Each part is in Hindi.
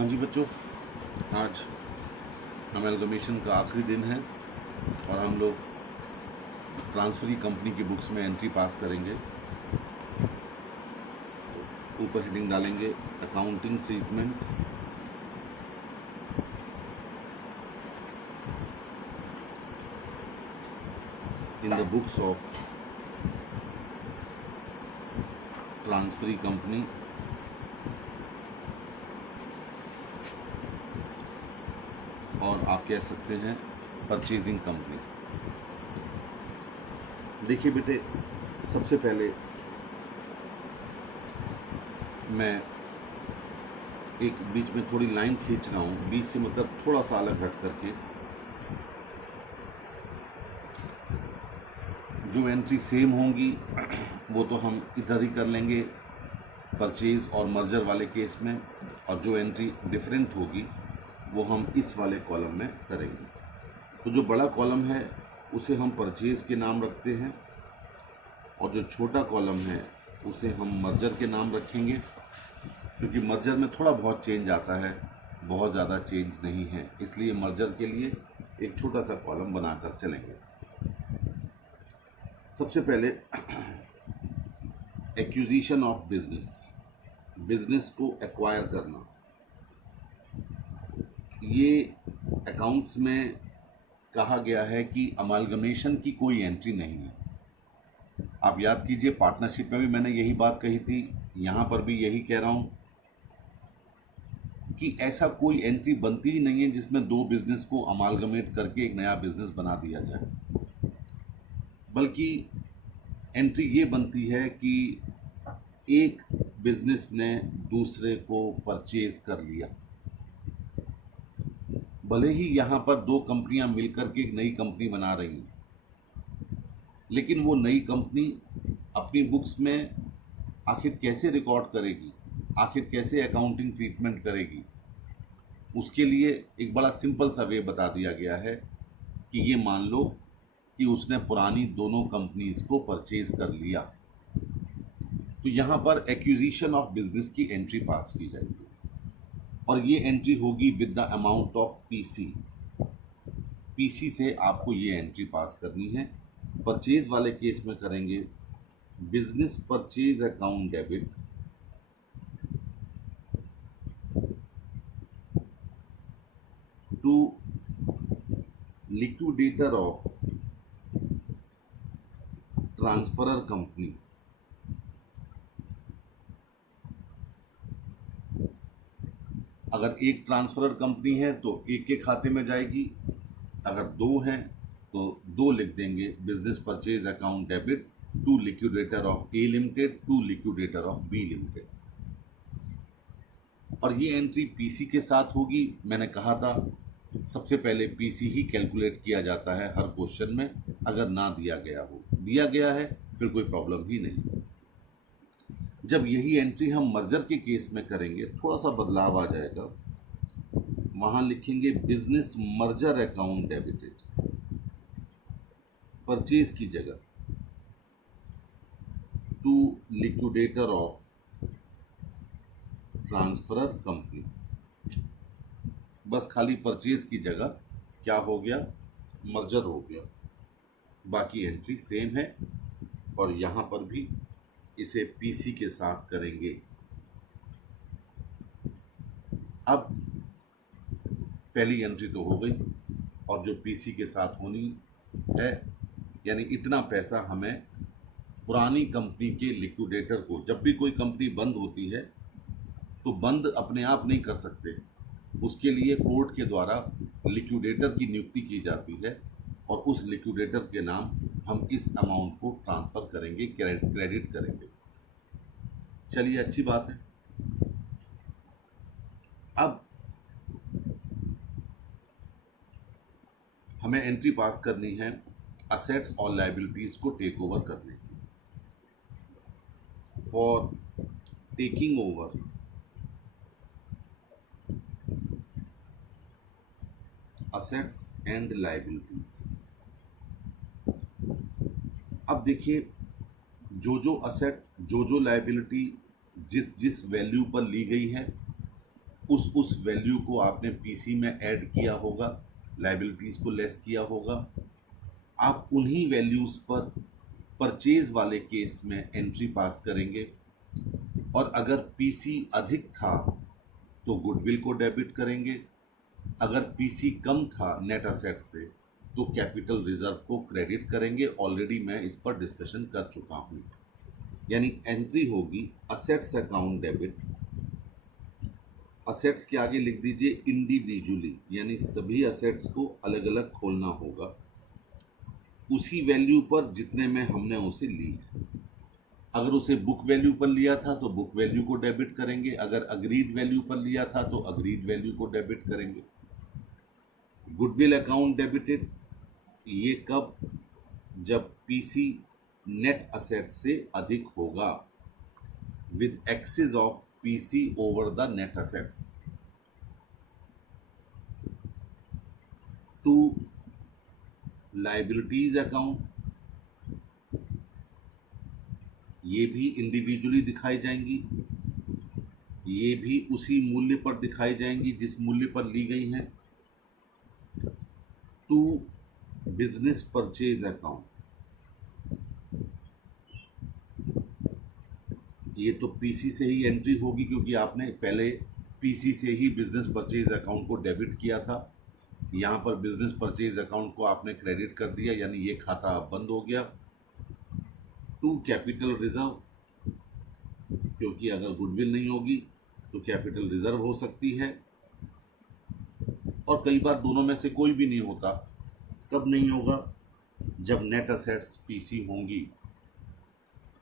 हाँ जी बच्चों, आज अमेलगमेशन का आखिरी दिन है और हम लोग ट्रांसफरी कंपनी की बुक्स में एंट्री पास करेंगे। ऊपर हेडिंग डालेंगे accounting treatment, in the books of transferee company. और आप कह सकते हैं परचेजिंग कंपनी। देखिए बेटे, सबसे पहले मैं एक बीच में थोड़ी लाइन खींच रहा हूँ, बीच से मतलब थोड़ा सा अलग हट करके। जो एंट्री सेम होंगी वो तो हम इधर ही कर लेंगे परचेज और मर्जर वाले केस में, और जो एंट्री डिफरेंट होगी वो हम इस वाले कॉलम में करेंगे। तो जो बड़ा कॉलम है उसे हम परचेज के नाम रखते हैं, और जो छोटा कॉलम है उसे हम मर्जर के नाम रखेंगे, क्योंकि मर्जर में थोड़ा बहुत चेंज आता है, बहुत ज़्यादा चेंज नहीं है, इसलिए मर्जर के लिए एक छोटा सा कॉलम बनाकर चलेंगे। सबसे पहले एक्विजिशन ऑफ बिजनेस, बिजनेस को एक्वायर करना। ये अकाउंट्स में कहा गया है कि अमालगमेशन की कोई एंट्री नहीं है। आप याद कीजिए, पार्टनरशिप में भी मैंने यही बात कही थी, यहाँ पर भी यही कह रहा हूँ कि ऐसा कोई एंट्री बनती ही नहीं है जिसमें दो बिजनेस को अमालगमेट करके एक नया बिजनेस बना दिया जाए। बल्कि एंट्री ये बनती है कि एक बिजनेस ने दूसरे को परचेज कर लिया। भले ही यहाँ पर दो कंपनियां मिलकर के एक नई कंपनी बना रही हैं, लेकिन वो नई कंपनी अपनी बुक्स में आखिर कैसे रिकॉर्ड करेगी, आखिर कैसे अकाउंटिंग ट्रीटमेंट करेगी, उसके लिए एक बड़ा सिंपल सा वे बता दिया गया है कि ये मान लो कि उसने पुरानी दोनों कंपनीज को परचेज कर लिया। तो यहाँ पर एक्विजिशन ऑफ बिजनेस की एंट्री पास की जाएगी, और ये एंट्री होगी with the amount of PC. PC से आपको ये एंट्री पास करनी है। परचेज वाले केस में करेंगे business purchase account debit to liquidator of transferor company. अगर एक ट्रांसफरर कंपनी है तो एक के खाते में जाएगी, अगर दो हैं तो दो लिख देंगे, business purchase account debit to liquidator of A limited to liquidator of B limited. और ये एंट्री पीसी के साथ होगी। मैंने कहा था सबसे पहले पीसी ही कैलकुलेट किया जाता है हर क्वेश्चन में, अगर ना दिया गया हो। दिया गया है फिर कोई प्रॉब्लम ही नहीं। जब यही एंट्री हम मर्जर के केस में करेंगे, थोड़ा सा बदलाव आ जाएगा। वहां लिखेंगे business merger account debited, purchase की जगह to liquidator of transferor company. बस खाली परचेज की जगह क्या हो गया, मर्जर हो गया। बाकी एंट्री सेम है, और यहां पर भी इसे पीसी के साथ करेंगे। अब पहली एंट्री तो हो गई, और जो पीसी के साथ होनी है, यानी इतना पैसा हमें पुरानी कंपनी के लिक्विडेटर को, जब भी कोई कंपनी बंद होती है तो बंद अपने आप नहीं कर सकते, उसके लिए कोर्ट के द्वारा लिक्विडेटर की नियुक्ति की जाती है, और उस लिक्विडेटर के नाम हम इस अमाउंट को ट्रांसफर करेंगे, क्रेडिट करेंगे। चलिए, अच्छी बात है। अब हमें एंट्री पास करनी है असेट्स और लायबिलिटीज को टेक ओवर करने की। For taking over assets and liabilities. अब देखिए, जो असेट, जो लायबिलिटी जिस जिस वैल्यू पर ली गई है, उस वैल्यू को आपने पीसी में ऐड किया होगा, लायबिलिटीज को लेस किया होगा। आप उन्हीं वैल्यूज पर परचेज वाले केस में एंट्री पास करेंगे, और अगर पीसी अधिक था तो गुडविल को डेबिट करेंगे, अगर पीसी कम था नेट असेट से तो कैपिटल रिजर्व को क्रेडिट करेंगे। ऑलरेडी मैं इस पर डिस्कशन कर चुका हूं। यानी एंट्री होगी असेट्स अकाउंट डेबिट, असेट्स के आगे लिख दीजिए इंडिविजुअली, यानी सभी असेट्स को अलग अलग खोलना होगा उसी वैल्यू पर जितने में हमने उसे ली है। अगर उसे बुक वैल्यू पर लिया था तो बुक वैल्यू को डेबिट करेंगे, अगर अग्रीड वैल्यू पर लिया था तो अग्रीड वैल्यू को डेबिट करेंगे। गुडविल अकाउंट डेबिटेड, ये कब? जब पीसी नेट असेट से अधिक होगा, with excess of PC over the net assets. To liabilities account, ये भी इंडिविजुअली दिखाई जाएंगी, ये भी उसी मूल्य पर दिखाई जाएंगी जिस मूल्य पर ली गई हैं। टू बिजनेस परचेज अकाउंट, ये तो पीसी से ही एंट्री होगी क्योंकि आपने पहले पीसी से ही बिजनेस परचेज अकाउंट को डेबिट किया था। यहाँ पर बिजनेस परचेज अकाउंट को आपने क्रेडिट कर दिया, यानी ये खाता अब बंद हो गया। टू कैपिटल रिजर्व, क्योंकि अगर गुडविल नहीं होगी तो कैपिटल रिजर्व हो सकती है, और कई बार दोनों में से कोई भी नहीं होता। कब नहीं होगा? जब नेट असेट्स पीसी होंगी।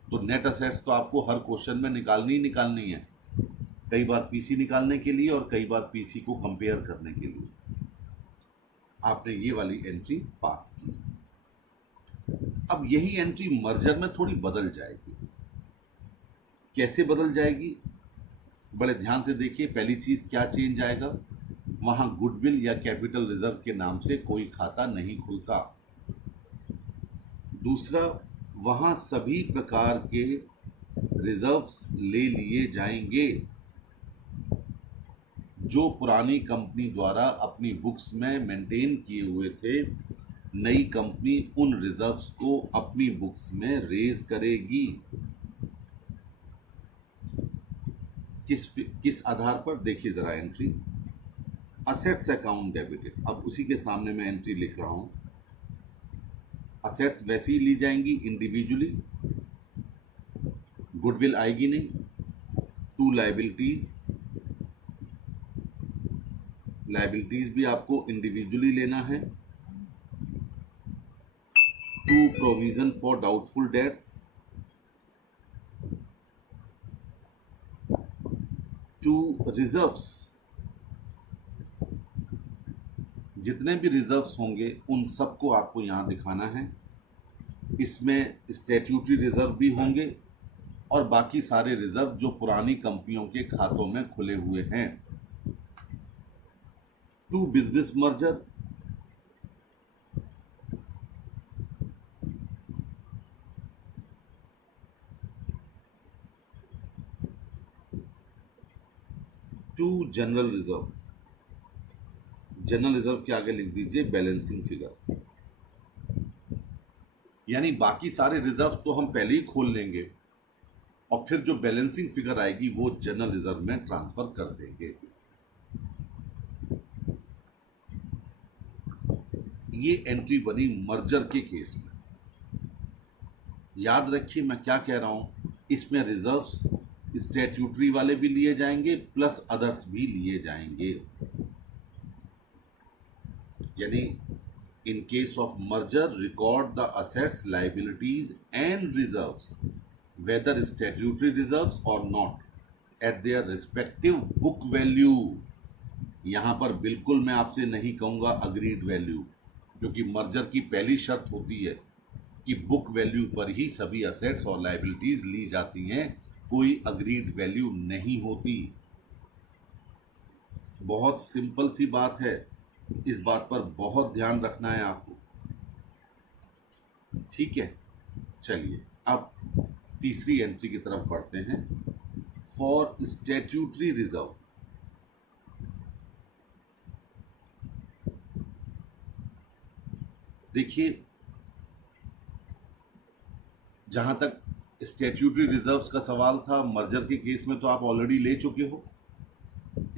तो नेट असेट्स तो आपको हर क्वेश्चन में निकालनी ही निकालनी है, कई बार पीसी निकालने के लिए और कई बार पीसी को कंपेयर करने के लिए। आपने ये वाली एंट्री पास की। अब यही एंट्री मर्जर में थोड़ी बदल जाएगी। कैसे बदल जाएगी? बड़े ध्यान से देखिए। पहली चीज क्या चेंज आएगा? वहां गुडविल या कैपिटल रिजर्व के नाम से कोई खाता नहीं खुलता। दूसरा, वहां सभी प्रकार के रिजर्व्स ले लिए जाएंगे जो पुरानी कंपनी द्वारा अपनी बुक्स में मेंटेन किए हुए थे। नई कंपनी उन रिजर्व्स को अपनी बुक्स में रेज करेगी। किस आधार पर? देखिए जरा एंट्री, असेट्स अकाउंट डेबिटेड। अब उसी के सामने मैं एंट्री लिख रहा हूं। असेट्स वैसे ही ली जाएंगी इंडिविजुअली, गुडविल आएगी नहीं। टू लायबिलिटीज, लायबिलिटीज भी आपको इंडिविजुअली लेना है। To provision for doubtful debts, to reserves, जितने भी रिजर्व्स होंगे उन सबको आपको यहां दिखाना है। इसमें स्टैट्यूटरी रिजर्व भी होंगे और बाकी सारे रिजर्व जो पुरानी कंपनियों के खातों में खुले हुए हैं। To business merger, to general reserve, general reserve के आगे लिख दीजिए बैलेंसिंग फिगर। यानी बाकी सारे रिजर्व तो हम पहले ही खोल लेंगे और फिर जो बैलेंसिंग फिगर आएगी वो जनरल रिजर्व में ट्रांसफर कर देंगे। ये एंट्री बनी मर्जर के केस में। याद रखिए मैं क्या कह रहा हूं, इसमें रिजर्व्स स्टैट्यूटरी वाले भी लिए जाएंगे प्लस अदर्स भी लिए जाएंगे। यानी in case of merger record the assets, liabilities and reserves, whether statutory reserves or not, at their respective book value। यहां पर बिल्कुल मैं आपसे नहीं कहूंगा अग्रीड वैल्यू, क्योंकि मर्जर की पहली शर्त होती है कि बुक वैल्यू पर ही सभी असेट्स और लायबिलिटीज ली जाती हैं, कोई अग्रीड वैल्यू नहीं होती। बहुत सिंपल सी बात है, इस बात पर बहुत ध्यान रखना है आपको। ठीक है, चलिए अब तीसरी एंट्री की तरफ बढ़ते हैं। फॉर स्टैट्यूटरी रिजर्व, देखिए, जहां तक स्टैट्यूटरी रिजर्व्स का सवाल था, मर्जर के केस में तो आप ऑलरेडी ले चुके हो,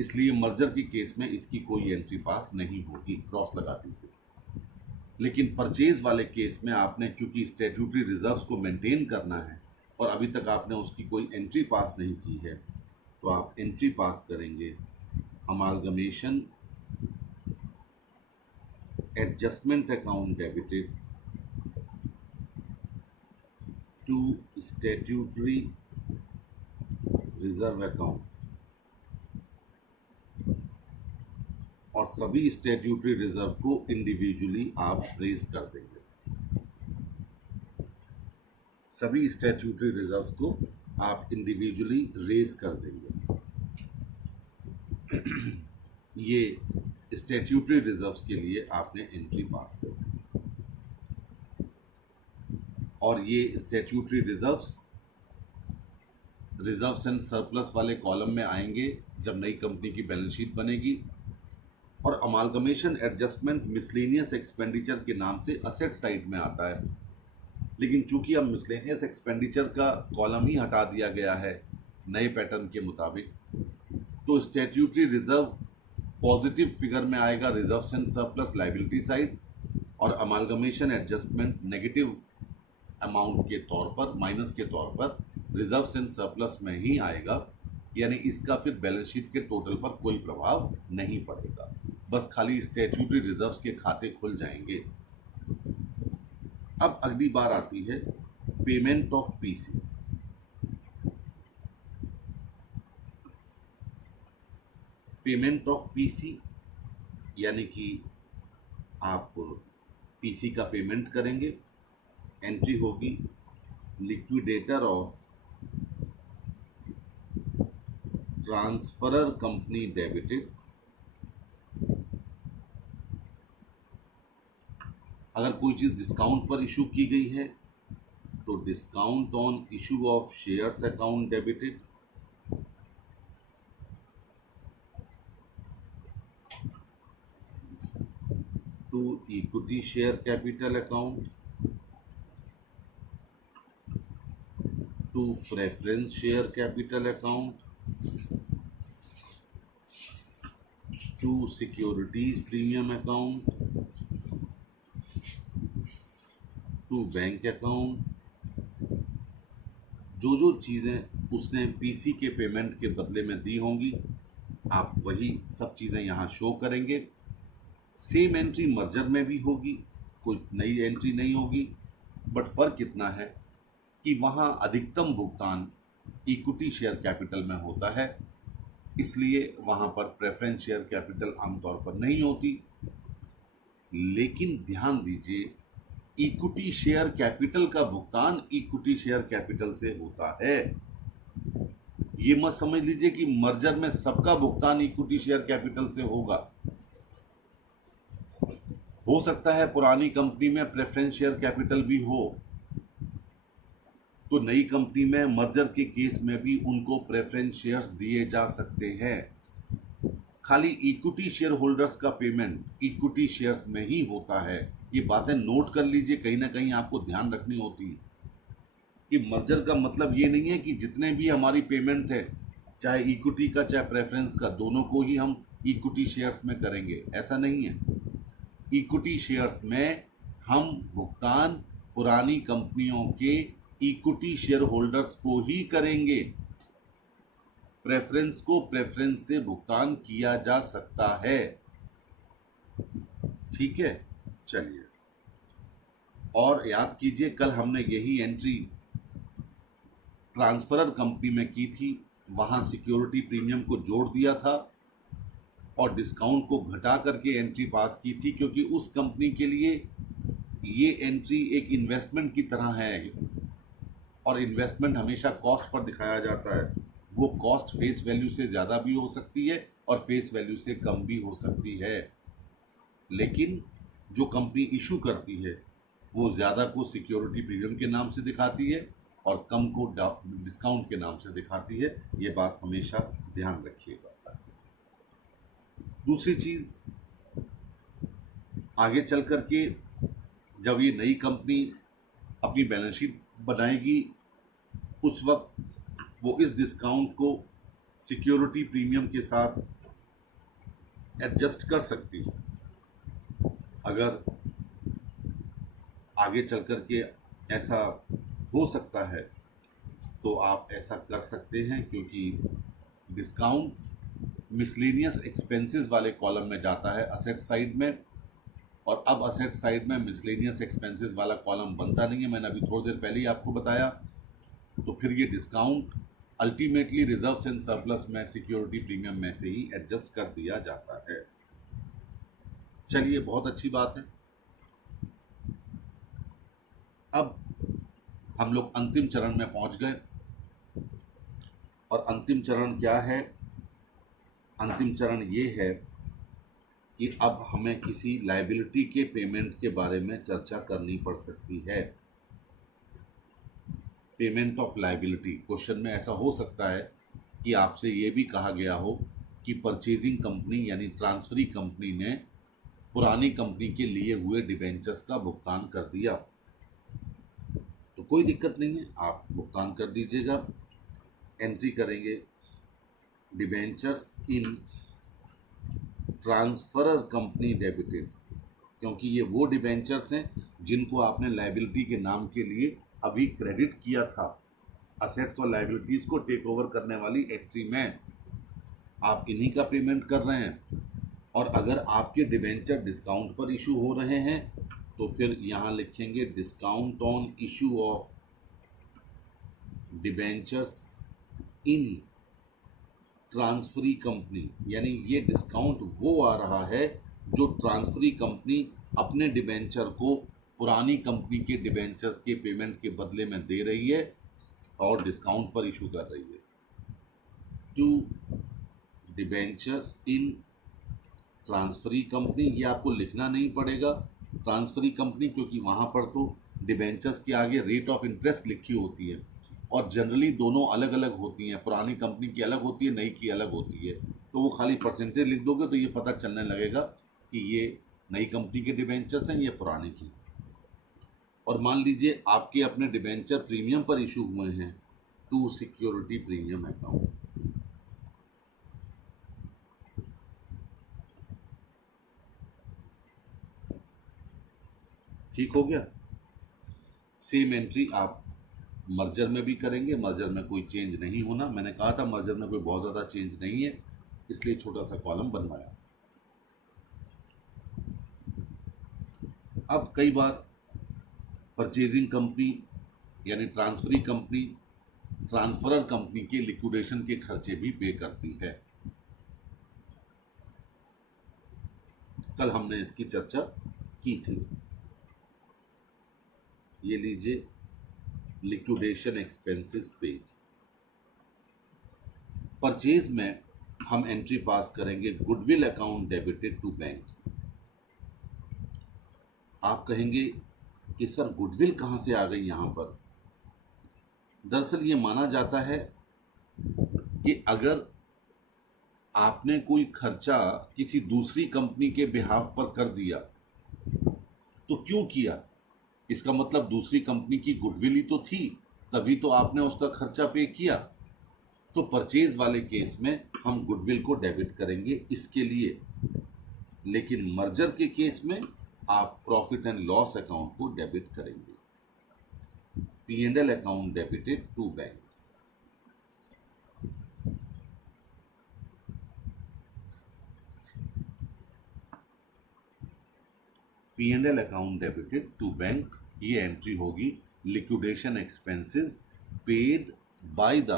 इसलिए मर्जर के केस में इसकी कोई एंट्री पास नहीं होगी, क्रॉस लगा दीजिए। लेकिन परचेज वाले केस में आपने क्योंकि स्टैट्यूटरी रिजर्व्स को मेंटेन करना है और अभी तक आपने उसकी कोई एंट्री पास नहीं की है, तो आप एंट्री पास करेंगे amalgamation adjustment account debited to statutory reserve account, और सभी स्टैट्यूटरी रिजर्व को इंडिविजुअली आप रेज कर देंगे। सभी स्टैट्यूटरी रिजर्व को आप इंडिविजुअली रेज कर देंगे। ये स्टैट्यूटरी रिजर्व्स के लिए आपने एंट्री पास कर दी, और ये statutory reserves reserves and surplus वाले कॉलम में आएंगे जब नई कंपनी की बैलेंस शीट बनेगी। और अमालगमेशन एडजस्टमेंट मिसलेनियस एक्सपेंडिचर के नाम से असेट साइड में आता है, लेकिन चूंकि अब मिसलेनियस एक्सपेंडिचर का कॉलम ही हटा दिया गया है नए पैटर्न के मुताबिक, तो स्टैट्यूटरी रिजर्व पॉजिटिव फिगर में आएगा reserves and surplus liability side, और अमालगमेशन एडजस्टमेंट नेगेटिव अमाउंट के तौर पर, माइनस के तौर पर रिजर्व्स एंड सरप्लस में ही आएगा। यानी इसका फिर बैलेंस शीट के टोटल पर कोई प्रभाव नहीं पड़ेगा, बस खाली स्टैट्यूटरी रिजर्व्स के खाते खुल जाएंगे। अब अगली बार आती है payment of PC. Payment of PC यानी कि आप पीसी का पेमेंट करेंगे। एंट्री होगी liquidator of transferor company debited. अगर कोई चीज डिस्काउंट पर इशू की गई है तो discount on issue of shares account debited. To equity share capital account, to preference share capital account, to securities premium account, to bank account. जो जो चीज़ें उसने पीसी के पेमेंट के बदले में दी होंगी, आप वही सब चीज़ें यहाँ शो करेंगे। सेम एंट्री मर्जर में भी होगी, कोई नई एंट्री नहीं होगी, बट फर्क इतना है कि वहाँ अधिकतम भुगतान इक्विटी शेयर कैपिटल में होता है, इसलिए वहाँ पर प्रेफरेंस शेयर कैपिटल आमतौर पर नहीं होती। लेकिन ध्यान दीजिए, इक्विटी शेयर कैपिटल का भुगतान इक्विटी शेयर कैपिटल से होता है। ये मत समझ लीजिए कि मर्जर में सबका भुगतान इक्विटी शेयर कैपिटल से होगा। हो सकता है पुरानी कंपनी में प्रेफरेंस शेयर कैपिटल भी हो, तो नई कंपनी में मर्जर के केस में भी उनको प्रेफरेंस शेयर्स दिए जा सकते हैं। खाली इक्विटी शेयर होल्डर्स का पेमेंट इक्विटी शेयर्स में ही होता है। ये बातें नोट कर लीजिए, कहीं ना कहीं आपको ध्यान रखनी होती है कि मर्जर का मतलब ये नहीं है कि जितने भी हमारी पेमेंट है, चाहे इक्विटी का चाहे प्रेफरेंस का, दोनों को ही हम इक्विटी शेयर्स में करेंगे, ऐसा नहीं है। इक्विटी शेयर्स में हम भुगतान पुरानी कंपनियों के इक्विटी शेयर होल्डर्स को ही करेंगे। प्रेफरेंस को प्रेफरेंस से भुगतान किया जा सकता है, ठीक है। चलिए, और याद कीजिए कल हमने यही एंट्री ट्रांसफरर कंपनी में की थी, वहां सिक्योरिटी प्रीमियम को जोड़ दिया था और डिस्काउंट को घटा करके एंट्री पास की थी, क्योंकि उस कंपनी के लिए ये एंट्री एक इन्वेस्टमेंट की तरह है, और इन्वेस्टमेंट हमेशा कॉस्ट पर दिखाया जाता है। वो कॉस्ट फेस वैल्यू से ज़्यादा भी हो सकती है और फेस वैल्यू से कम भी हो सकती है, लेकिन जो कंपनी इशू करती है वो ज़्यादा को सिक्योरिटी प्रीमियम के नाम से दिखाती है और कम को डिस्काउंट के नाम से दिखाती है। ये बात हमेशा ध्यान रखिएगा। दूसरी चीज़, आगे चल करके जब ये नई कंपनी अपनी बैलेंस शीट बनाएगी उस वक्त वो इस डिस्काउंट को सिक्योरिटी प्रीमियम के साथ एडजस्ट कर सकती है। अगर आगे चल कर के ऐसा हो सकता है तो आप ऐसा कर सकते हैं, क्योंकि डिस्काउंट मिसलेनियस एक्सपेंसेस वाले कॉलम में जाता है असेट साइड में, और अब असेट साइड में मिसलेनियस एक्सपेंसेस वाला कॉलम बनता नहीं है। मैंने अभी थोड़ी देर पहले ही आपको बताया। तो फिर ये discount ultimately reserves and surplus में सिक्योरिटी प्रीमियम में से ही एडजस्ट कर दिया जाता है। चलिए, बहुत अच्छी बात है। अब हम लोग अंतिम चरण में पहुंच गए, और अंतिम चरण क्या है? अंतिम चरण ये है कि अब हमें किसी लायबिलिटी के पेमेंट के बारे में चर्चा करनी पड़ सकती है। पेमेंट ऑफ लायबिलिटी क्वेश्चन में ऐसा हो सकता है कि आपसे ये भी कहा गया हो कि परचेजिंग कंपनी यानी ट्रांसफरी कंपनी ने पुरानी कंपनी के लिए हुए डिबेंचर्स का भुगतान कर दिया। तो कोई दिक्कत नहीं है, आप भुगतान कर दीजिएगा। एंट्री करेंगे डिबेंचर्स इन ट्रांसफरर कंपनी डेबिटेड, क्योंकि ये वो डिबेंचर्स हैं जिनको आपने लायबिलिटी के नाम के लिए अभी क्रेडिट किया था। असेट्स और लायबिलिटीज को टेक ओवर करने वाली एंट्री में आप इन्हीं का पेमेंट कर रहे हैं। और अगर आपके डिबेंचर डिस्काउंट पर इशू हो रहे हैं तो फिर यहाँ लिखेंगे discount on issue of debentures in transferee company, यानी ये डिस्काउंट वो आ रहा है जो ट्रांसफरी कंपनी अपने डिबेंचर को पुरानी कंपनी के डिबेंचर्स के पेमेंट के बदले में दे रही है और डिस्काउंट पर इशू कर रही है। To debentures in transferee company, ये आपको लिखना नहीं पड़ेगा ट्रांसफरी कंपनी, क्योंकि वहाँ पर तो डिबेंचर्स के आगे रेट ऑफ इंटरेस्ट लिखी होती है, और जनरली दोनों अलग अलग होती हैं। पुरानी कंपनी की अलग होती है, नई की अलग होती है। तो वो खाली परसेंटेज लिख दोगे तो ये पता चलने लगेगा कि ये नई कंपनी के डिबेंचर्स हैं, ये पुरानी की। और मान लीजिए आपके अपने डिबेंचर प्रीमियम पर इशू हुए हैं, टू सिक्योरिटी प्रीमियम अकाउंट। ठीक हो गया। सेम एंट्री आप मर्जर में भी करेंगे। मर्जर में कोई चेंज नहीं होना, मैंने कहा था मर्जर में कोई बहुत ज़्यादा चेंज नहीं है, इसलिए छोटा सा कॉलम बनवाया। अब कई बार परचेजिंग कंपनी यानी ट्रांसफरी कंपनी ट्रांसफरर कंपनी के लिक्विडेशन के खर्चे भी पे करती है। कल हमने इसकी चर्चा की थी। ये लीजिए लिक्विडेशन एक्सपेंसेस पेड। परचेज में हम एंट्री पास करेंगे goodwill account debited to bank. आप कहेंगे कि सर गुडविल कहां से आ गई यहां पर? दरअसल ये माना जाता है कि अगर आपने कोई खर्चा किसी दूसरी कंपनी के बिहाफ पर कर दिया तो क्यों किया? इसका मतलब दूसरी कंपनी की गुडविल ही तो थी, तभी तो आपने उसका खर्चा पे किया। तो परचेज वाले केस में हम गुडविल को डेबिट करेंगे इसके लिए, लेकिन मर्जर के केस में आप प्रॉफिट एंड लॉस अकाउंट को डेबिट करेंगे। P&L account debited to bank. P&L account debited to bank, ये एंट्री होगी liquidation expenses paid by the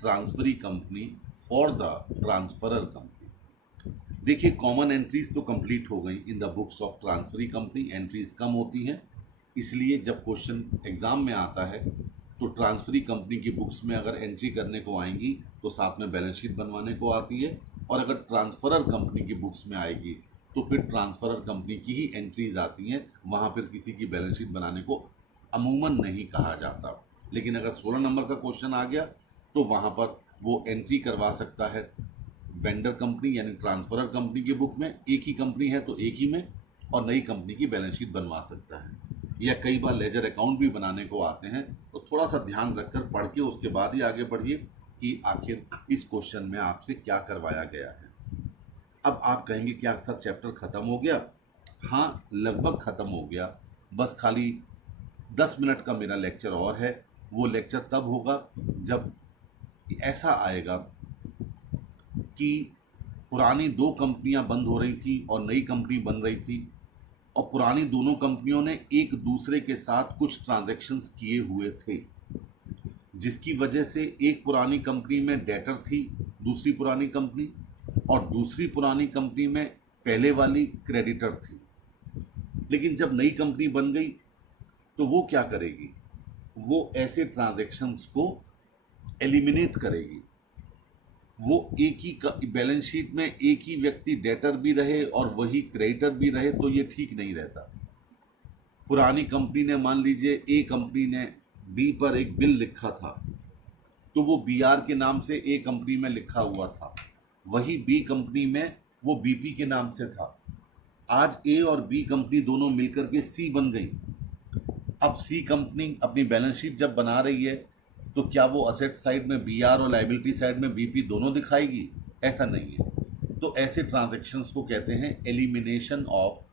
transferee company for the transferor company. देखिए, कॉमन एंट्रीज तो कंप्लीट हो गई in the books of transferee company. Entries कम होती हैं, इसलिए जब क्वेश्चन एग्जाम में आता है तो ट्रांसफरी कंपनी की बुक्स में अगर एंट्री करने को आएंगी तो साथ में बैलेंस शीट बनवाने को आती है, और अगर ट्रांसफरर कंपनी की बुक्स में आएगी तो फिर ट्रांसफरर कंपनी की ही एंट्रीज आती हैं। वहाँ फिर किसी की बैलेंस शीट बनाने को अमूमन नहीं कहा जाता। लेकिन अगर 16 नंबर का क्वेश्चन आ गया तो वहाँ पर वो एंट्री करवा सकता है वेंडर कंपनी यानी ट्रांसफरर कंपनी की बुक में। एक ही कंपनी है तो एक ही में, और नई कंपनी की बैलेंस शीट बनवा सकता है। या कई बार लेजर अकाउंट भी बनाने को आते हैं, तो थोड़ा सा ध्यान रखकर पढ़ के उसके बाद ही आगे बढ़िए कि आखिर इस क्वेश्चन में आपसे क्या करवाया गया है। अब आप कहेंगे क्या सर चैप्टर खत्म हो गया? हाँ, लगभग खत्म हो गया। बस खाली 10 मिनट का मेरा लेक्चर और है। वो लेक्चर तब होगा जब ऐसा आएगा कि पुरानी 2 कंपनियां बंद हो रही थी और नई कंपनी बन रही थी, और पुरानी दोनों कंपनियों ने एक दूसरे के साथ कुछ ट्रांजैक्शंस किए हुए थे, जिसकी वजह से एक पुरानी कंपनी में डेटर थी दूसरी पुरानी कंपनी, और दूसरी पुरानी कंपनी में पहले वाली क्रेडिटर थी। लेकिन जब नई कंपनी बन गई तो वो क्या करेगी? वो ऐसे ट्रांजैक्शंस को एलिमिनेट करेगी। वो एक ही बैलेंस शीट में एक ही व्यक्ति डेटर भी रहे और वही क्रेडिटर भी रहे, तो ये ठीक नहीं रहता। पुरानी कंपनी ने, मान लीजिए ए कंपनी ने बी पर एक बिल लिखा था, तो वो बी आर के नाम से ए कंपनी में लिखा हुआ था, वही बी कंपनी में वो बीपी के नाम से था। आज ए और बी कंपनी दोनों मिलकर के सी बन गई। अब सी कंपनी अपनी बैलेंस शीट जब बना रही है, तो क्या वो असेट साइड में बी आर और लाइबिलिटी साइड में बीपी दोनों दिखाएगी? ऐसा नहीं है। तो ऐसे ट्रांजैक्शंस को कहते हैं elimination of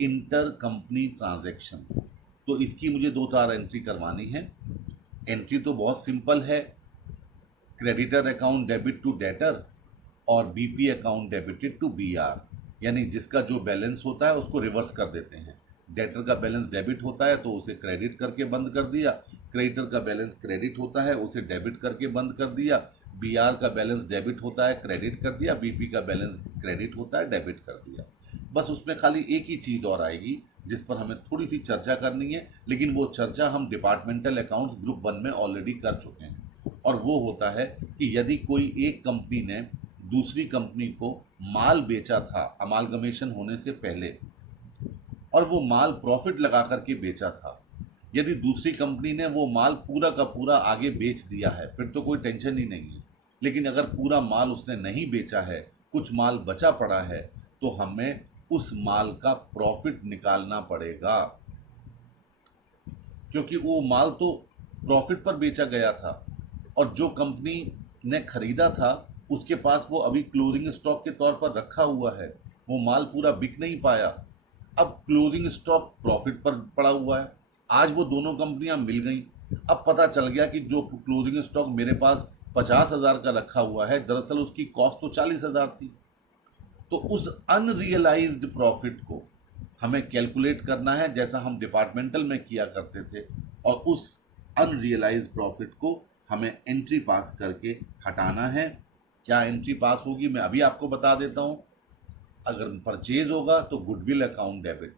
inter company transactions. तो इसकी मुझे 2-4 एंट्री करवानी है। एंट्री तो बहुत सिंपल है, creditor account debit to debtor और BP account debited to B R, यानी जिसका जो बैलेंस होता है उसको रिवर्स कर देते हैं। डेटर का बैलेंस डेबिट होता है तो उसे क्रेडिट करके बंद कर दिया, क्रेडिटर का बैलेंस क्रेडिट होता है उसे डेबिट करके बंद कर दिया, बीआर का बैलेंस डेबिट होता है क्रेडिट कर दिया, बीपी का बैलेंस क्रेडिट होता है डेबिट कर दिया। बस उसमें खाली एक ही चीज़ और आएगी जिस पर हमें थोड़ी सी चर्चा करनी है, लेकिन वो चर्चा हम डिपार्टमेंटल अकाउंट्स ग्रुप 1 में ऑलरेडी कर चुके हैं। और वो होता है कि यदि कोई एक कंपनी ने दूसरी कंपनी को माल बेचा था अमालगमेशन होने से पहले, और वो माल प्रॉफिट लगा करके बेचा था, यदि दूसरी कंपनी ने वो माल पूरा का पूरा आगे बेच दिया है, फिर तो कोई टेंशन ही नहीं है। लेकिन अगर पूरा माल उसने नहीं बेचा है, कुछ माल बचा पड़ा है, तो हमें उस माल का प्रॉफिट निकालना पड़ेगा, क्योंकि वो माल तो प्रॉफिट पर बेचा गया था और जो कंपनी ने खरीदा था उसके पास वो अभी क्लोजिंग स्टॉक के तौर पर रखा हुआ है, वो माल पूरा बिक नहीं पाया। अब क्लोजिंग स्टॉक प्रॉफिट पर पड़ा हुआ है। आज वो दोनों कंपनियां मिल गई, अब पता चल गया कि जो क्लोजिंग स्टॉक मेरे पास 50,000 का रखा हुआ है, दरअसल उसकी कॉस्ट तो 40,000 थी। तो उस अनरियलाइज्ड प्रॉफिट को हमें कैलकुलेट करना है, जैसा हम डिपार्टमेंटल में किया करते थे, और उस अनरियलाइज्ड प्रॉफिट को हमें एंट्री पास करके हटाना है। क्या एंट्री पास होगी मैं अभी आपको बता देता हूं। अगर परचेज होगा तो गुडविल अकाउंट डेबिट,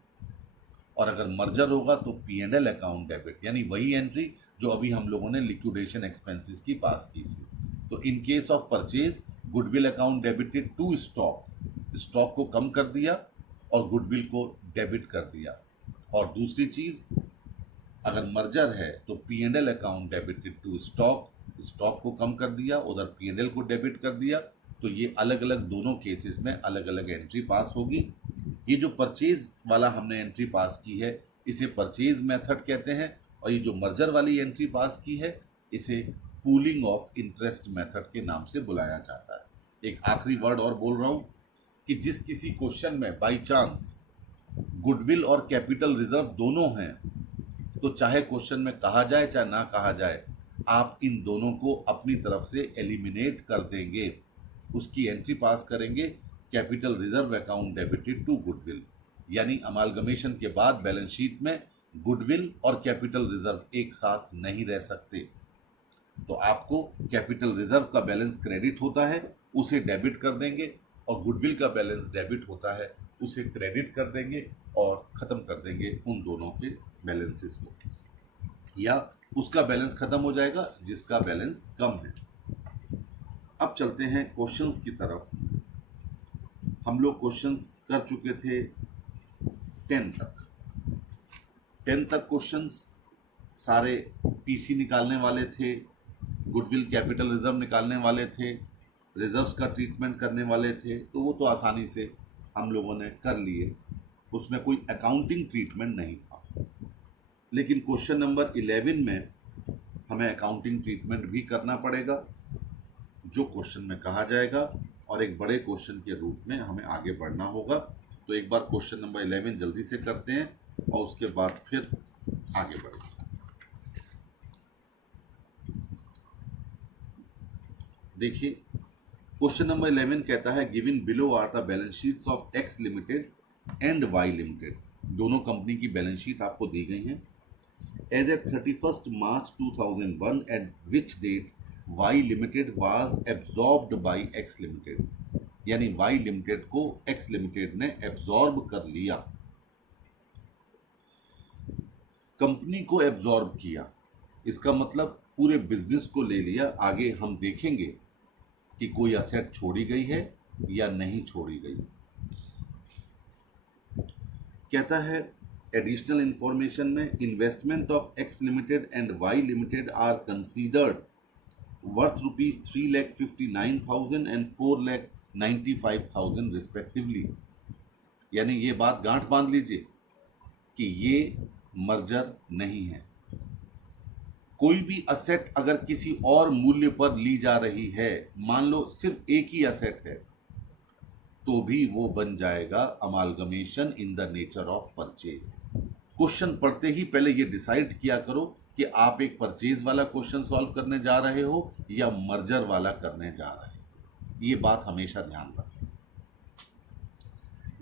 और अगर मर्जर होगा तो P&L अकाउंट डेबिट, यानी वही एंट्री जो अभी हम लोगों ने लिक्विडेशन एक्सपेंसेस की पास की थी। तो in case of purchase, goodwill account debited to stock, stock को कम कर दिया और गुडविल को डेबिट कर दिया। और दूसरी चीज, अगर मर्जर है तो P&L account debited to stock, stock को कम कर दिया, उधर P&L को डेबिट कर दिया। तो ये अलग अलग दोनों केसेस में अलग अलग एंट्री पास होगी। ये जो परचेज वाला हमने एंट्री पास की है, इसे परचेज मेथड कहते हैं, और ये जो मर्जर वाली एंट्री पास की है, इसे पूलिंग ऑफ इंटरेस्ट मेथड के नाम से बुलाया जाता है। एक आखिरी वर्ड और बोल रहा हूं कि जिस किसी क्वेश्चन में बाई चांस गुडविल और कैपिटल रिजर्व दोनों हैं, तो चाहे क्वेश्चन में कहा जाए चाहे ना कहा जाए, आप इन दोनों को अपनी तरफ से एलिमिनेट कर देंगे, उसकी एंट्री पास करेंगे capital reserve account debited to goodwill, यानी अमालगमेशन के बाद बैलेंस शीट में गुडविल और कैपिटल रिजर्व एक साथ नहीं रह सकते। तो आपको कैपिटल रिजर्व का बैलेंस क्रेडिट होता है उसे डेबिट कर देंगे, और गुडविल का बैलेंस डेबिट होता है उसे क्रेडिट कर देंगे, और ख़त्म कर देंगे उन दोनों के बैलेंसेस को, या उसका बैलेंस ख़त्म हो जाएगा जिसका बैलेंस कम है। अब चलते हैं क्वेश्चंस की तरफ। हम लोग क्वेश्चंस कर चुके थे 10 तक। 10 तक क्वेश्चंस सारे पीसी निकालने वाले थे, गुडविल कैपिटल रिजर्व निकालने वाले थे, रिजर्व्स का ट्रीटमेंट करने वाले थे, तो वो तो आसानी से हम लोगों ने कर लिए, उसमें कोई अकाउंटिंग ट्रीटमेंट नहीं था। लेकिन क्वेश्चन नंबर 11 में हमें अकाउंटिंग ट्रीटमेंट भी करना पड़ेगा, जो क्वेश्चन में कहा जाएगा, और एक बड़े क्वेश्चन के रूप में हमें आगे बढ़ना होगा। तो एक बार क्वेश्चन नंबर 11 जल्दी से करते हैं और उसके बाद फिर आगे बढ़ेंगे। देखिए, क्वेश्चन नंबर 11 कहता है given below are the balance sheets of X limited and Y limited. दोनों कंपनी की बैलेंस शीट आपको दी गई हैं। As at 31st March 2001, at which date Y Limited was absorbed by X Limited, यानी Y Limited को X Limited ने एब्जॉर्ब कर लिया। कंपनी को एब्जॉर्ब किया, इसका मतलब पूरे बिजनेस को ले लिया। आगे हम देखेंगे कि कोई असेट छोड़ी गई है या नहीं छोड़ी गई। कहता है एडिशनल इंफॉर्मेशन में investment of X limited and Y limited are considered worth ₹3,59,000 and ₹4,95,000 respectively. यानी ये बात गांठ बांध लीजिए कि ये मर्जर नहीं है। कोई भी असेट अगर किसी और मूल्य पर ली जा रही है, मान लो सिर्फ एक ही असेट है, तो भी वो बन जाएगा amalgamation in the nature of purchase. Question पढ़ते ही पहले ये डिसाइड किया करो कि आप एक परचेज वाला क्वेश्चन सॉल्व करने जा रहे हो या मर्जर वाला करने जा रहे हो। ये बात हमेशा ध्यान रखें।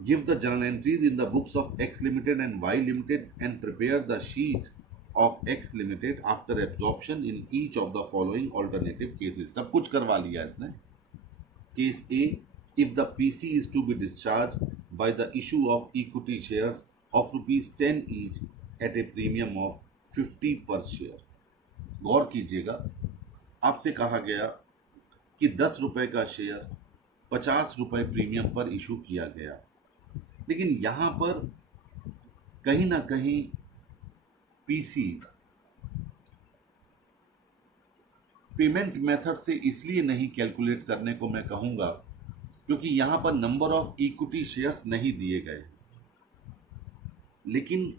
Give the journal entries in the books of X limited and Y limited and prepare the sheet of X limited after absorption in each of the following alternative cases. सब कुछ करवा लिया इसने। Case A, if the PC is to be discharged by the issue of equity shares of ₹10 each at a premium of 50 per share। गौर कीजिएगा, आपसे कहा गया कि 10 रुपए का शेयर 50 रुपए प्रीमियम पर इशू किया गया, लेकिन यहां पर कहीं ना कहीं पीसी पेमेंट मेथड से इसलिए नहीं कैलकुलेट करने को मैं कहूंगा क्योंकि यहां पर नंबर ऑफ इक्विटी शेयर्स नहीं दिए गए, लेकिन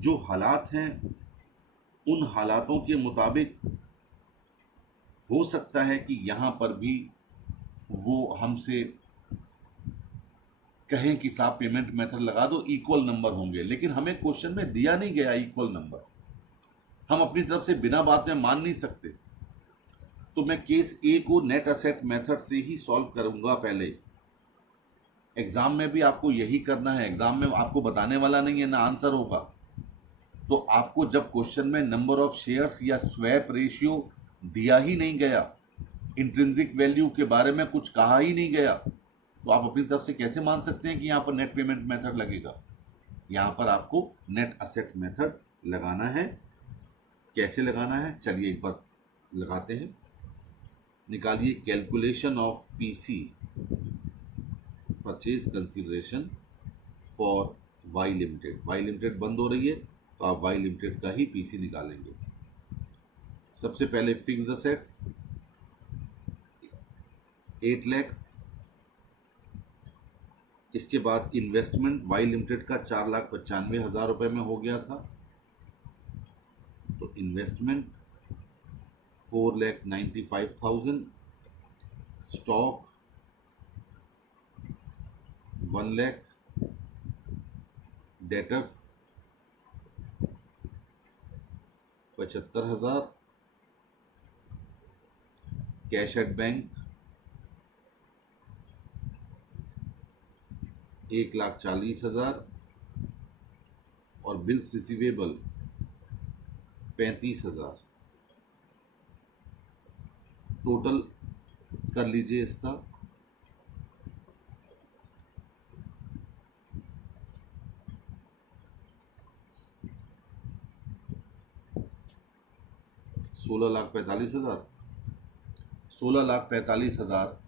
जो हालात हैं उन हालातों के मुताबिक हो सकता है कि यहां पर भी वो हमसे कहें कि साहब पेमेंट मेथड लगा दो, इक्वल नंबर होंगे, लेकिन हमें क्वेश्चन में दिया नहीं गया इक्वल नंबर। हम अपनी तरफ से बिना बात में मान नहीं सकते। तो मैं केस ए को नेट असेट मेथड से ही सॉल्व करूंगा पहले। एग्जाम में भी आपको यही करना है। एग्जाम में आपको बताने वाला नहीं है ना आंसर होगा। तो आपको जब क्वेश्चन में नंबर ऑफ शेयर्स या स्वैप रेशियो दिया ही नहीं गया, इंट्रिंसिक वैल्यू के बारे में कुछ कहा ही नहीं गया, तो आप अपनी तरफ से कैसे मान सकते हैं कि यहां पर नेट पेमेंट मेथड लगेगा। यहां पर आपको नेट असेट मेथड लगाना है। कैसे लगाना है चलिए एक बार लगाते हैं। निकालिए calculation of PC, purchase consideration for Y limited. Y limited बंद हो रही है तो आप वाई लिमिटेड का ही पीसी निकालेंगे। सबसे पहले फिक्स्ड असेट्स 8 लाख, इसके बाद इन्वेस्टमेंट वाई लिमिटेड का 4,95,000 रुपए में हो गया था, तो investment 4,95,000, stock 1 lakh, debtors 75,000, cash at bank 1,40,000 और बिल्स रिसीवेबल 35,000। टोटल कर लीजिए इसका। $16,45,000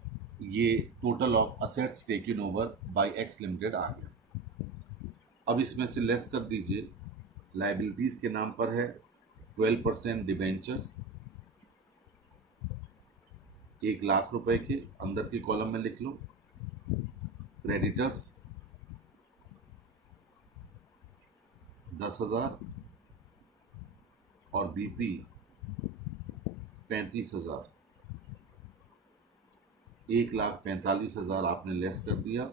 ये total of assets taken over by X limited आ गया। अब इसमें से लेस कर दीजिए। लायबिलिटीज के नाम पर है 12% डिबेंचर्स 1 लाख रुपए के, अंदर के कॉलम में लिख लो। क्रेडिटर्स 10,000 और बीपी 35,000, 1,45,000 आपने लेस कर दिया,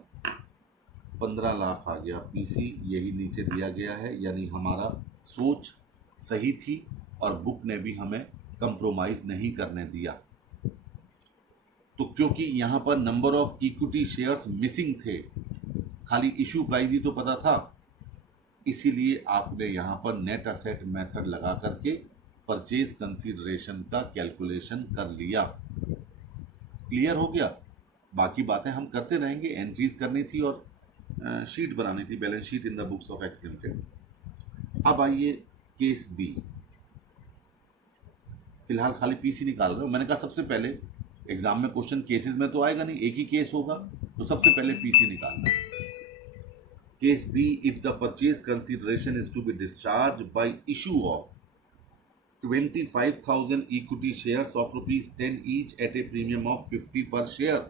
15 लाख आ गया पीसी, यही नीचे दिया गया है। यानी हमारा सोच सही थी और बुक ने भी हमें कंप्रोमाइज नहीं करने दिया। तो क्योंकि यहाँ पर number of equity shares missing थे, खाली इशू प्राइस ही तो पता था, इसीलिए आपने यहाँ पर नेट असेट मेथड लगा करके परचेज कंसीडरेशन का कैलकुलेशन कर लिया। क्लियर हो गया? बाकी बातें हम करते रहेंगे, एंट्रीज करनी थी और शीट बनानी थी, balance sheet in the books of X limited. अब आइए केस बी। फिलहाल खाली पीसी निकाल रहे हो। मैंने कहा सबसे पहले एग्जाम में क्वेश्चन केसेस में तो आएगा नहीं, एक ही केस होगा, तो सबसे पहले पीसी निकालना। Case B, if the purchase consideration is to be discharge by issue of 25,000 equity shares of ₹10 each at a premium of 50 per share।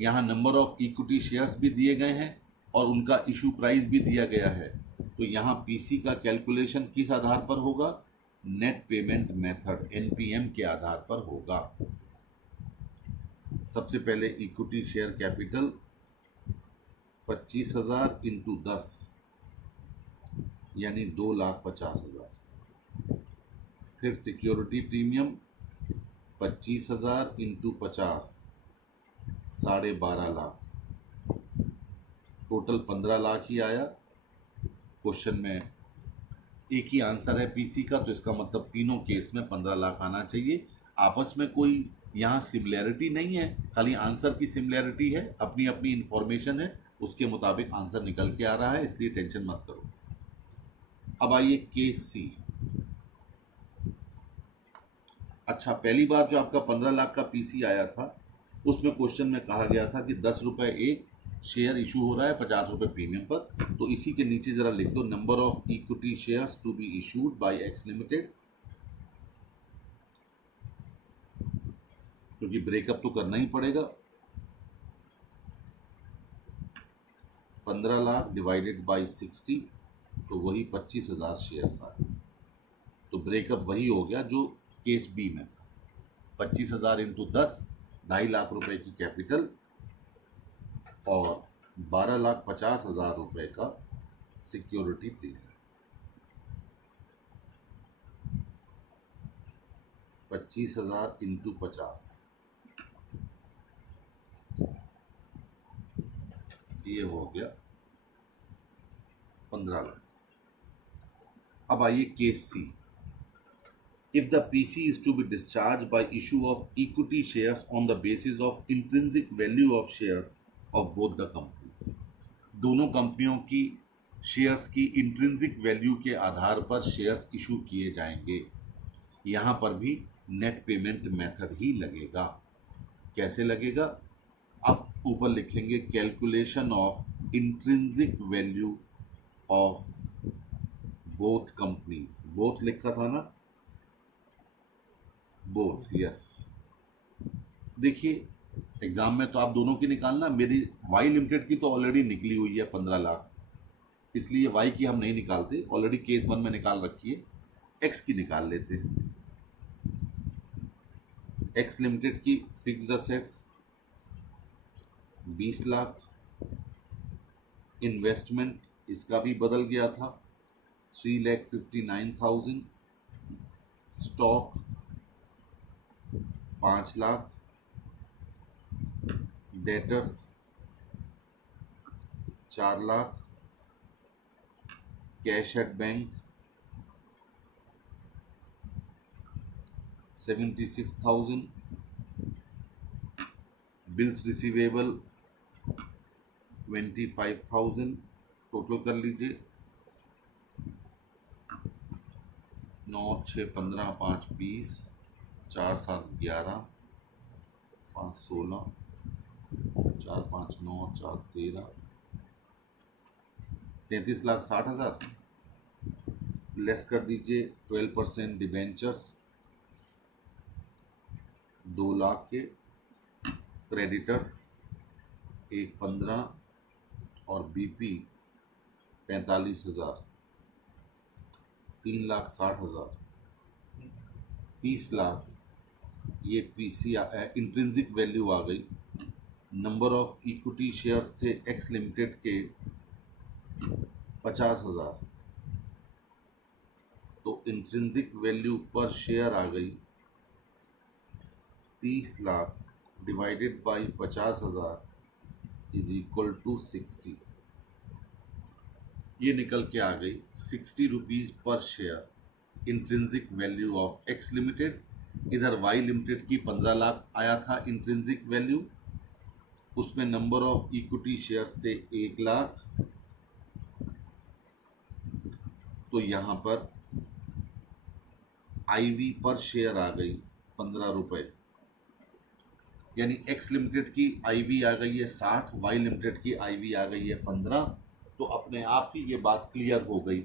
यहाँ नंबर ऑफ इक्विटी शेयर्स भी दिए गए हैं और उनका इशू प्राइस भी दिया गया है। तो यहाँ पीसी का कैलकुलेशन किस आधार पर होगा? नेट पेमेंट मेथड, एनपीएम के आधार पर होगा। सबसे पहले इक्विटी शेयर कैपिटल 25,000 इंटू 10 यानी 2,50,000। फिर security premium 25,000 into 50 12.5 lakh, total 15 lakh ही आया। क्वेश्चन में एक ही आंसर है पीसी का, तो इसका मतलब तीनों केस में 15 लाख आना चाहिए। आपस में कोई यहाँ सिमिलैरिटी नहीं है, खाली आंसर की सिमिलैरिटी है, अपनी अपनी इंफॉर्मेशन है, उसके मुताबिक आंसर निकल के आ रहा है, इसलिए टेंशन मत करो। अब आइए केस सी। अच्छा, पहली बार जो आपका 15 लाख का पीसी आया था, उसमें क्वेश्चन में कहा गया था कि 10 रुपये एक शेयर इशू हो रहा है 50 रुपये प्रीमियम पर। तो इसी के नीचे जरा लिख दो, number of equity shares to be issued by X limited, क्योंकि ब्रेकअप तो करना ही पड़ेगा। 15 लाख डिवाइडेड बाय 60, तो वही 25,000 शेयर्स आए। तो ब्रेकअप वही हो गया जो केस बी में था, 25,000 इंटू 10, 2.5 लाख रुपए की कैपिटल और 12,50,000 रुपए का सिक्योरिटी प्रीमियम। 25,000 इंटू 50, ये हो गया 15 लाख। अब आइए case C. If the PC is to be discharged by issue of equity shares on the basis of intrinsic value of shares of both the companies, दोनों कंपनियों की शेयर्स की इंट्रिंसिक वैल्यू के आधार पर शेयर्स इशू किए जाएंगे। यहाँ पर भी नेट पेमेंट मेथड ही लगेगा। कैसे लगेगा? आप ऊपर लिखेंगे calculation of intrinsic value of both companies. Both लिखा था ना, बोथ, यस। देखिए एग्जाम में तो आप दोनों की निकालना, मेरी वाई लिमिटेड की तो ऑलरेडी निकली हुई है 15 लाख, इसलिए वाई की हम नहीं निकालते, ऑलरेडी केस 1 में निकाल रखी है। एक्स की निकाल लेते हैं। एक्स लिमिटेड की फिक्स्ड असेट्स 20 लाख, इन्वेस्टमेंट इसका भी बदल गया था 3,59,000, stock 5 lakh, debtors 4 lakh, cash at bank 76,000, bills receivable 25,000, total कर लीजिए 9, 6, 15, 5, 20, 4, 7, 11, 5, 16, 4, 5, 9, 4, 13, 33,60,000, लेस कर दीजिए 12% डिबेंचर्स 2 लाख के, क्रेडिटर्स 1,15 और बीपी 45,000, 3,60,000, 30 लाख, ये पीसी इंट्रिंसिक वैल्यू आ गई। नंबर ऑफ इक्विटी शेयर्स थे एक्स लिमिटेड के 50,000, तो इंट्रिंसिक वैल्यू पर शेयर आ गई 30 lakh divided by 50,000 is equal to 60। ये निकल के आ गई 60 rupees per share intrinsic value of X limited. इधर वाई लिमिटेड की 15 लाख आया था इंट्रिंसिक वैल्यू, उसमें नंबर ऑफ इक्विटी शेयर्स थे 1 लाख, तो यहां पर आईवी पर शेयर आ गई 15 रुपए, यानी एक्स लिमिटेड की आईवी आ गई है 60, वाई लिमिटेड की आईवी आ गई है 15। तो अपने आप ही ये बात क्लियर हो गई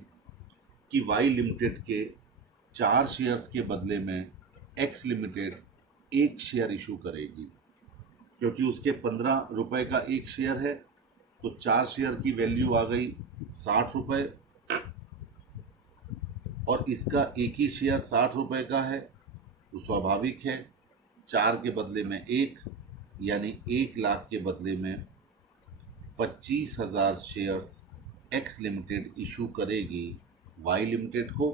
कि वाई लिमिटेड के 4 शेयर्स के बदले में एक्स लिमिटेड 1 शेयर इशू करेगी, क्योंकि उसके 15 रुपए का 1 शेयर है, तो 4 शेयर की वैल्यू आ गई 60 रुपए, और इसका एक ही शेयर 60 रुपए का है, तो स्वाभाविक है 4 के बदले में 1, यानी 1 लाख के बदले में 25,000 शेयर्स एक्स लिमिटेड इशू करेगी वाई लिमिटेड को।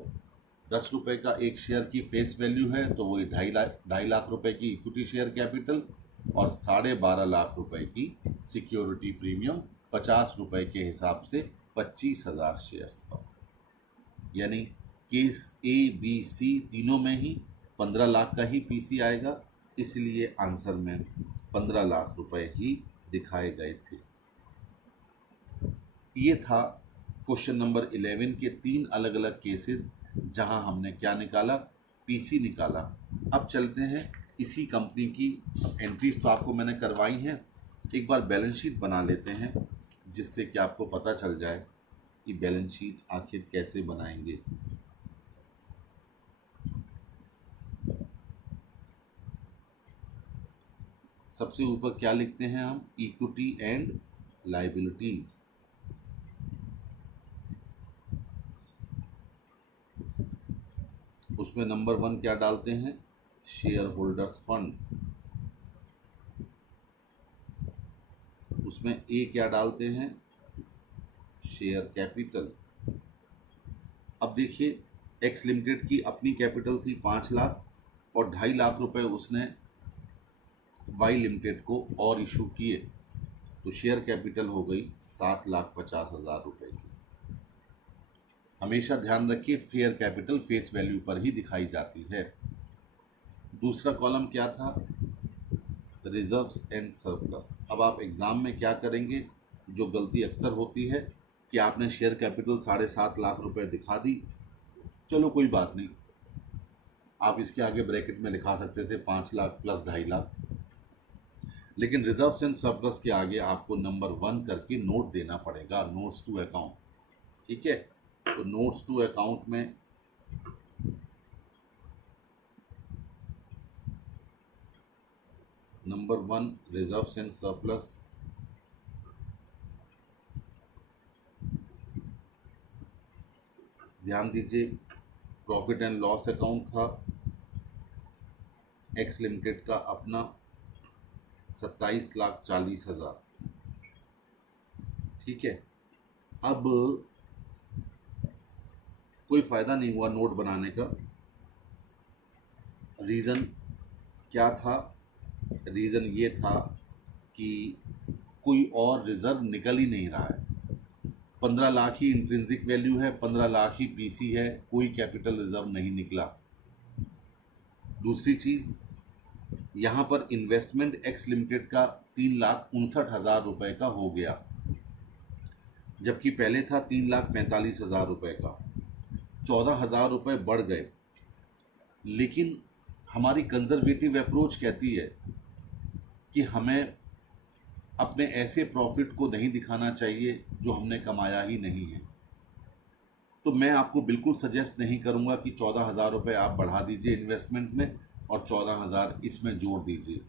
10 रुपए का 1 शेयर की फेस वैल्यू है, तो वही 2.5 लाख रुपए की इक्विटी शेयर कैपिटल और 12.5 लाख रुपए की सिक्योरिटी प्रीमियम, 50 रुपए के हिसाब से 25,000 शेयर्स पर। यानी केस ए बी सी तीनों में ही 15 लाख का ही पीसी आएगा, इसलिए आंसर में 15 लाख रुपए ही दिखाए गए थे। ये था क्वेश्चन नंबर 11 के 3 अलग अलग केसेस जहां हमने क्या निकाला, पीसी निकाला। अब चलते हैं इसी कंपनी की एंट्रीज तो आपको मैंने करवाई हैं, एक बार बैलेंस शीट बना लेते हैं जिससे कि आपको पता चल जाए कि बैलेंस शीट आखिर कैसे बनाएंगे। सबसे ऊपर क्या लिखते हैं हम, इक्विटी एंड लायबिलिटीज। उसमें नंबर 1 क्या डालते हैं, शेयर होल्डर्स फंड। उसमें ए क्या डालते हैं, शेयर कैपिटल। अब देखिए एक्स लिमिटेड की अपनी कैपिटल थी 5 लाख और 2.5 लाख रुपए उसने वाई लिमिटेड को और इशू किए, तो शेयर कैपिटल हो गई 7,50,000 रुपए की। हमेशा ध्यान रखिए फेयर कैपिटल फेस वैल्यू पर ही दिखाई जाती है। दूसरा कॉलम क्या था, रिजर्व्स एंड सरप्लस। अब आप एग्जाम में क्या करेंगे, जो गलती अक्सर होती है कि आपने शेयर कैपिटल 7.5 लाख रुपए दिखा दी, चलो कोई बात नहीं, आप इसके आगे ब्रैकेट में लिखा सकते थे 5 लाख प्लस 2.5 लाख, लेकिन रिजर्व्स एंड सरप्लस के आगे आपको नंबर 1 करके नोट देना पड़ेगा, नोट्स टू अकाउंट। ठीक है, तो नोट्स टू अकाउंट में नंबर 1 रिजर्व्स एंड सरप्लस, ध्यान दीजिए प्रॉफिट एंड लॉस अकाउंट था एक्स लिमिटेड का अपना 27,40,000। ठीक है, अब कोई फायदा नहीं हुआ नोट बनाने का। रीज़न क्या था, रीज़न ये था कि कोई और रिजर्व निकल ही नहीं रहा है। 15 लाख ही इंट्रिंसिक वैल्यू है, 15 लाख ही पीसी है, कोई कैपिटल रिजर्व नहीं निकला। दूसरी चीज़, यहाँ पर इन्वेस्टमेंट एक्स लिमिटेड का 3,59,000 रुपये का हो गया, जबकि पहले था 3,45,000 रुपये का, 14,000 रुपये बढ़ गए। लेकिन हमारी कंजर्वेटिव अप्रोच कहती है कि हमें अपने ऐसे प्रॉफिट को नहीं दिखाना चाहिए जो हमने कमाया ही नहीं है। तो मैं आपको बिल्कुल सजेस्ट नहीं करूंगा कि 14,000 रुपये आप बढ़ा दीजिए इन्वेस्टमेंट में और 14,000 इसमें जोड़ दीजिए,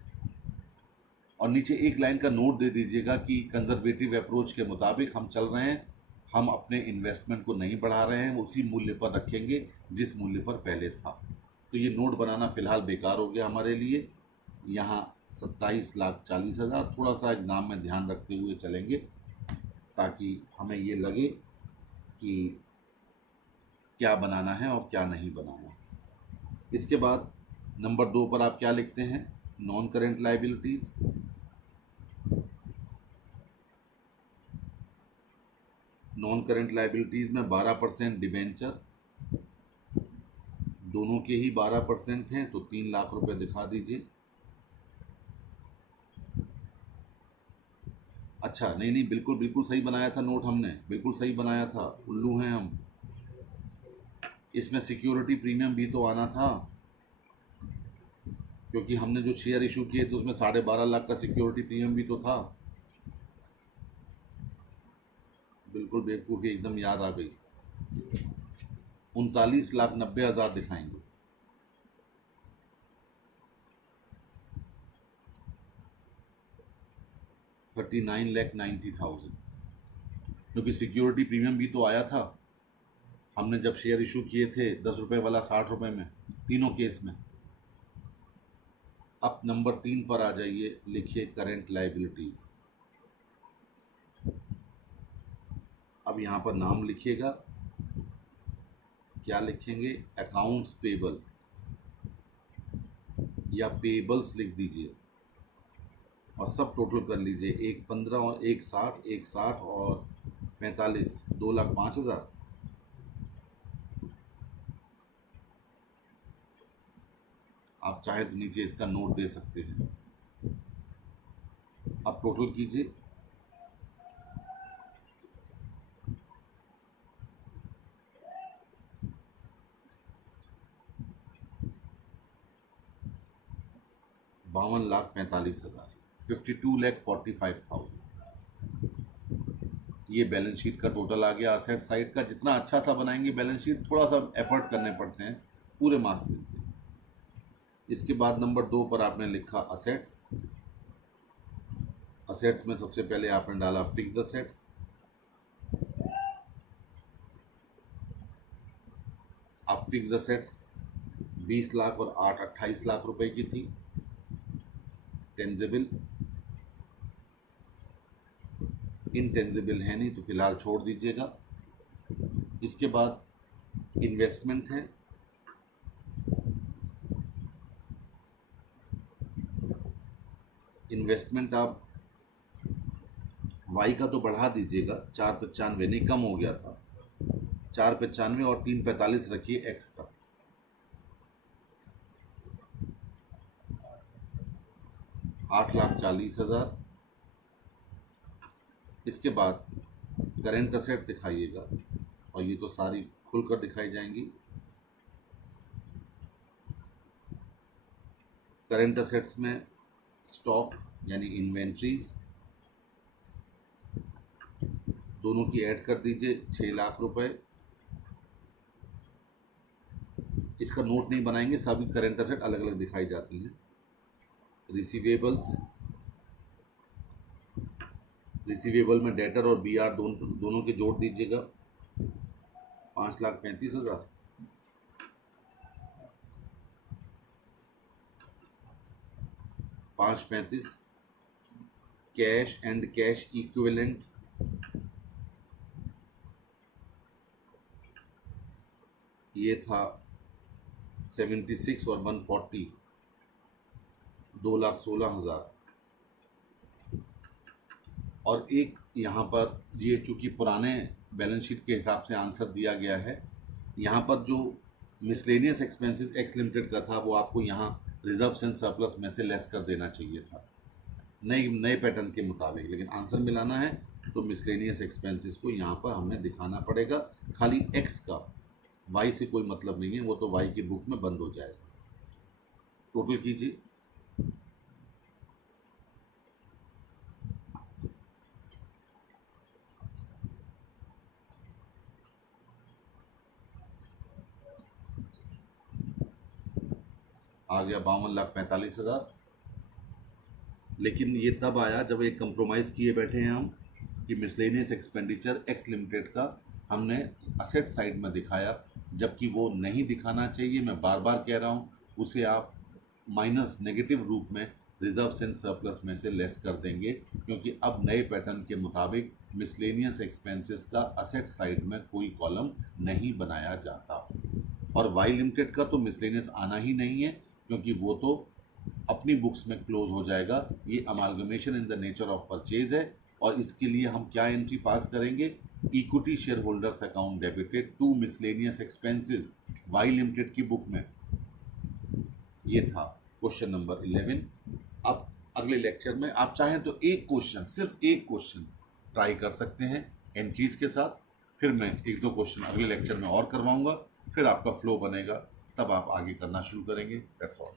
और नीचे एक लाइन का नोट दे दीजिएगा कि कंजर्वेटिव अप्रोच के मुताबिक हम चल रहे हैं हम अपने इन्वेस्टमेंट को नहीं बढ़ा रहे हैं, उसी मूल्य पर रखेंगे जिस मूल्य पर पहले था। तो ये नोट बनाना फ़िलहाल बेकार हो गया हमारे लिए। यहाँ 27,40,000 थोड़ा सा एग्ज़ाम में ध्यान रखते हुए चलेंगे ताकि हमें ये लगे कि क्या बनाना है और क्या नहीं बनाना। इसके बाद नंबर 2 पर आप क्या लिखते हैं? Non current liabilities. Non current liabilities में 12% डिबेंचर, दोनों के ही 12% हैं, तो 3 लाख रुपए दिखा दीजिए। अच्छा, नहीं नहीं, बिल्कुल बिल्कुल सही बनाया था नोट हमने, बिल्कुल सही बनाया था, उल्लू हैं हम। इसमें सिक्योरिटी प्रीमियम भी तो आना था, क्योंकि हमने जो शेयर इशू किए थे उसमें 12.5 लाख का सिक्योरिटी प्रीमियम भी तो था। बिल्कुल बेवकूफ़ी एकदम याद आ गई। 39,90,000 दिखाएंगे। $39,90,000, क्योंकि सिक्योरिटी प्रीमियम भी तो आया था। हमने जब शेयर इशू किए थे 10 रुपये वाला 60 रुपये में, तीनों केस में। अब नंबर 3 पर आ जाइए, लिखिए करेंट लायबिलिटीज़। अब यहाँ पर नाम लिखिएगा, क्या लिखेंगे? अकाउंट्स पेबल या पेबल्स लिख दीजिए और सब टोटल कर लीजिए। एक 15 और एक 60, एक 60 और 45, 2,05,000। आप चाहे तो नीचे इसका नोट दे सकते हैं। अब टोटल कीजिए। $52,45,000, 52,45,000। ये बैलेंस शीट का टोटल आ गया असेट साइड का। जितना अच्छा सा बनाएंगे बैलेंस शीट, थोड़ा सा एफर्ट करने पड़ते हैं, पूरे मार्क्स मिलते हैं। इसके बाद नंबर 2 पर आपने लिखा असेट्स। असेट्स में सबसे पहले आपने डाला फिक्स्ड असेट्स। अब फिक्स्ड असेट्स 20 लाख और 8, 28 लाख रुपए की थी। टेंजिबल, इनटेंजिबल है नहीं तो फिलहाल छोड़ दीजिएगा। इसके बाद इन्वेस्टमेंट है। इन्वेस्टमेंट आप वाई का तो बढ़ा दीजिएगा, 495 नहीं, कम हो गया था, 495 और 345 रखिए एक्स का। $8,40,000। इसके बाद करेंट असेट दिखाइएगा, और ये तो सारी खुलकर दिखाई जाएंगी। करेंट असेट्स में स्टॉक यानी इन्वेंट्रीज दोनों की ऐड कर दीजिए, 6 लाख रुपए। इसका नोट नहीं बनाएंगे, सभी करेंट असेट अलग अलग दिखाई जाती हैं। रिसीवेबल्स, रिसीवेबल में डेटर और बी आर दोनों के जोड़ दीजिएगा, 5,35,000। $5,35,000। कैश एंड कैश इक्विवेलेंट, ये था 76 और 140, 2,16,000। और एक यहाँ पर ये चूँकि पुराने बैलेंस शीट के हिसाब से आंसर दिया गया है, यहाँ पर जो मिसलेनियस एक्सपेंसेस एक्स लिमिटेड का था वो आपको यहाँ रिजर्व्स एंड सरप्लस में से लेस कर देना चाहिए था, नए पैटर्न के मुताबिक। लेकिन आंसर मिलाना है तो मिसलेनियस एक्सपेंसेस को यहाँ पर हमें दिखाना पड़ेगा। खाली एक्स का, वाई से कोई मतलब नहीं है, वो तो वाई की बुक में बंद हो जाएगा। टोटल कीजिए। आ गया 52,45,000। लेकिन ये तब आया जब एक कंप्रोमाइज़ किए बैठे हैं हम कि मिसलेनियस एक्सपेंडिचर एक्स लिमिटेड का हमने असेट साइड में दिखाया, जबकि वो नहीं दिखाना चाहिए। मैं बार बार कह रहा हूँ, उसे आप माइनस नेगेटिव रूप में रिजर्व्स एंड सरप्लस में से लेस कर देंगे, क्योंकि अब नए पैटर्न के मुताबिक मिसलेनियस एक्सपेंसेस का असेट साइड में कोई कॉलम नहीं बनाया जाता। और वाई लिमिटेड का तो मिसलेनियस आना ही नहीं है, क्योंकि वो तो अपनी बुक्स में क्लोज हो जाएगा। ये amalgamation in the nature of purchase है, और इसके लिए हम क्या एंट्री पास करेंगे? Equity share holders account debited to miscellaneous expenses Y limited की बुक में। ये था क्वेश्चन नंबर 11। अब अगले लेक्चर में आप चाहें तो एक क्वेश्चन, सिर्फ एक क्वेश्चन ट्राई कर सकते हैं एंट्रीज के साथ। फिर मैं एक दो क्वेश्चन अगले लेक्चर में और करवाऊंगा, फिर आपका फ्लो बनेगा, तब आप आगे करना शुरू करेंगे। That's all.